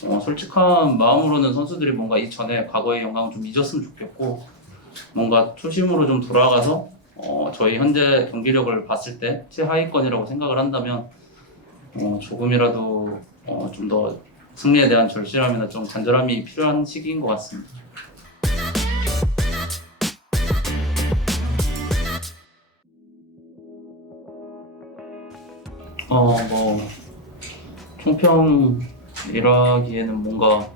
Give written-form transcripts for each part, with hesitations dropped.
솔직한 마음으로는 선수들이 뭔가 이전에 과거의 영광을 좀 잊었으면 좋겠고 뭔가 초심으로 좀 돌아가서 저희 현재 경기력을 봤을 때 최하위권이라고 생각을 한다면 조금이라도 좀 더 승리에 대한 절실함이나 좀 간절함이 필요한 시기인 것 같습니다. 뭐 총평이라기에는 뭔가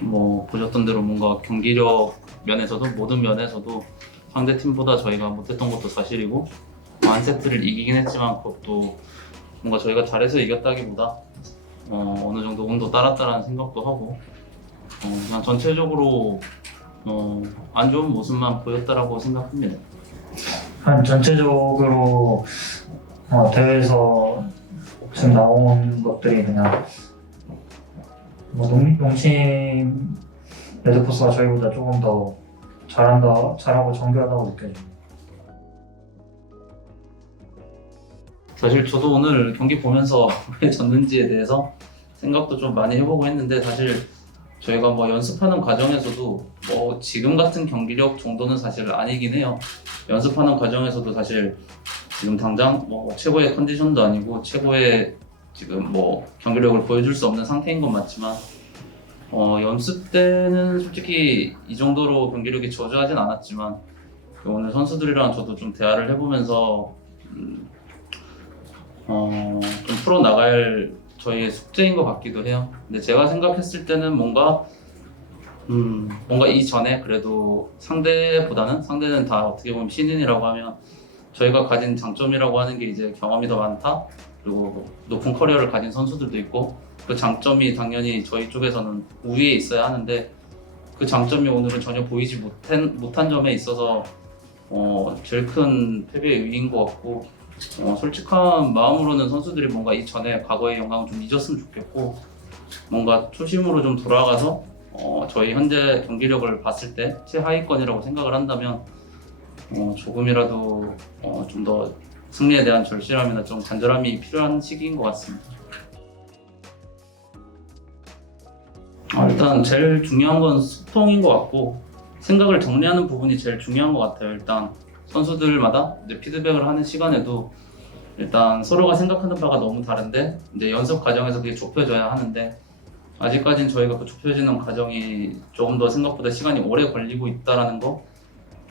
뭐 보셨던 대로 뭔가 경기력 면에서도 모든 면에서도 상대 팀보다 저희가 못했던 것도 사실이고 한 세트를 이기긴 했지만 그것도 뭔가 저희가 잘해서 이겼다기보다 어느 정도 운도 따랐다라는 생각도 하고 그냥 전체적으로 안 좋은 모습만 보였다라고 생각합니다. 한 전체적으로 대회에서 지금 나온 것들이 그냥 뭐 농심 레드포스가 저희보다 조금 더 잘하고 정교하다고 느껴집니다. 사실 저도 오늘 경기 보면서 왜 졌는지에 대해서 생각도 좀 많이 해보고 했는데 사실 저희가 뭐 연습하는 과정에서도 뭐 지금 같은 경기력 정도는 사실 아니긴 해요. 연습하는 과정에서도 사실 지금 당장 뭐 최고의 컨디션도 아니고 최고의 지금 뭐 경기력을 보여줄 수 없는 상태인 건 맞지만 연습 때는 솔직히 이 정도로 경기력이 저조하진 않았지만 오늘 선수들이랑 저도 좀 대화를 해보면서 좀 풀어나갈 저희의 숙제인 것 같기도 해요. 근데 제가 생각했을 때는 뭔가 이전에 그래도 상대는 다 어떻게 보면 신인이라고 하면 저희가 가진 장점이라고 하는 게 이제 경험이 더 많다 그리고 높은 커리어를 가진 선수들도 있고 그 장점이 당연히 저희 쪽에서는 우위에 있어야 하는데 그 장점이 오늘은 전혀 보이지 못한 점에 있어서 제일 큰 패배의 위인 것 같고 솔직한 마음으로는 선수들이 뭔가 이전에 과거의 영광을 좀 잊었으면 좋겠고 뭔가 초심으로 좀 돌아가서 저희 현재 경기력을 봤을 때 최하위권이라고 생각을 한다면 조금이라도 좀 더 승리에 대한 절실함이나 좀 간절함이 필요한 시기인 것 같습니다. 일단 제일 중요한 건 소통인 것 같고 생각을 정리하는 부분이 제일 중요한 것 같아요. 일단 선수들마다 이제 피드백을 하는 시간에도 일단 서로가 생각하는 바가 너무 다른데 이제 연습 과정에서 그게 좁혀져야 하는데 아직까지는 저희가 그 좁혀지는 과정이 조금 더 생각보다 시간이 오래 걸리고 있다라는 거.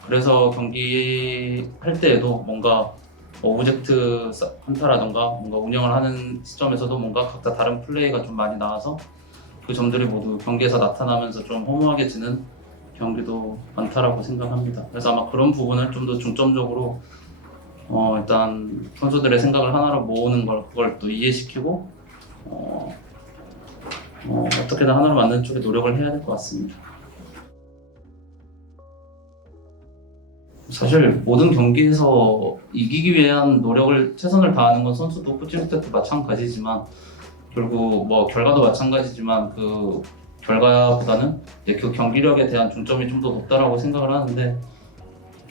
그래서 경기할 때에도 뭔가 오브젝트 한타라던가 뭔가 운영을 하는 시점에서도 뭔가 각자 다른 플레이가 좀 많이 나와서 그 점들이 모두 경기에서 나타나면서 좀 허무하게지는 경기도 많다라고 생각합니다. 그래서 아마 그런 부분을 좀 더 중점적으로 일단 선수들의 생각을 하나로 모으는 그걸 또 이해시키고 어떻게든 하나로 만드는 쪽에 노력을 해야 될 것 같습니다. 사실 모든 경기에서 이기기 위한 노력을 최선을 다하는 건 선수도 코칭 스태프 마찬가지지만 결국 뭐 결과도 마찬가지지만 그 결과보다는 이제 그 경기력에 대한 중점이 좀 더 높다라고 생각을 하는데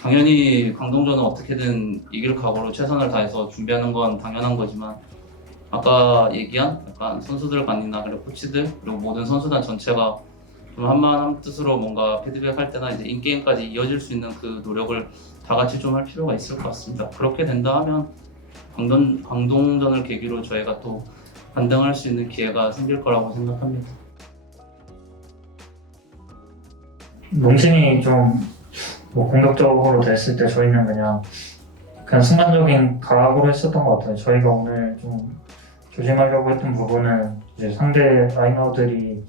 당연히 강동전은 어떻게든 이길 각오로 최선을 다해서 준비하는 건 당연한 거지만 아까 얘기한 약간 선수들간이나 그리고 코치들 그리고 모든 선수단 전체가 좀 한마음 뜻으로 뭔가 피드백할 때나 이제 인게임까지 이어질 수 있는 그 노력을 다 같이 좀 할 필요가 있을 것 같습니다. 그렇게 된다 하면 광동전을 계기로 저희가 또 반등할 수 있는 기회가 생길 거라고 생각합니다. 농심이 좀 뭐 공격적으로 됐을 때 저희는 그냥 순간적인 각오로 했었던 것 같아요. 저희가 오늘 좀 조심하려고 했던 부분은 이제 상대 라이너들이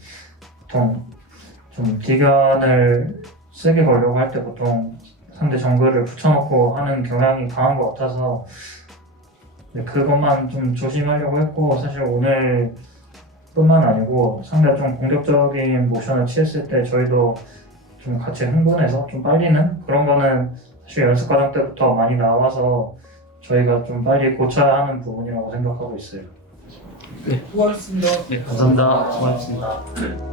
보통 좀 딜견을 세게 걸려고 할 때 보통 상대 정글을 붙여놓고 하는 경향이 강한 것 같아서 그것만 좀 조심하려고 했고 사실 오늘 뿐만 아니고 상대가 좀 공격적인 모션을 취했을 때 저희도 좀 같이 흥분해서 좀 빨리는 그런 거는 사실 연습 과정 때부터 많이 나와서 저희가 좀 빨리 고쳐야 하는 부분이라고 생각하고 있어요. 네, 수고하셨습니다. 네, 감사합니다. 수고하셨습니다.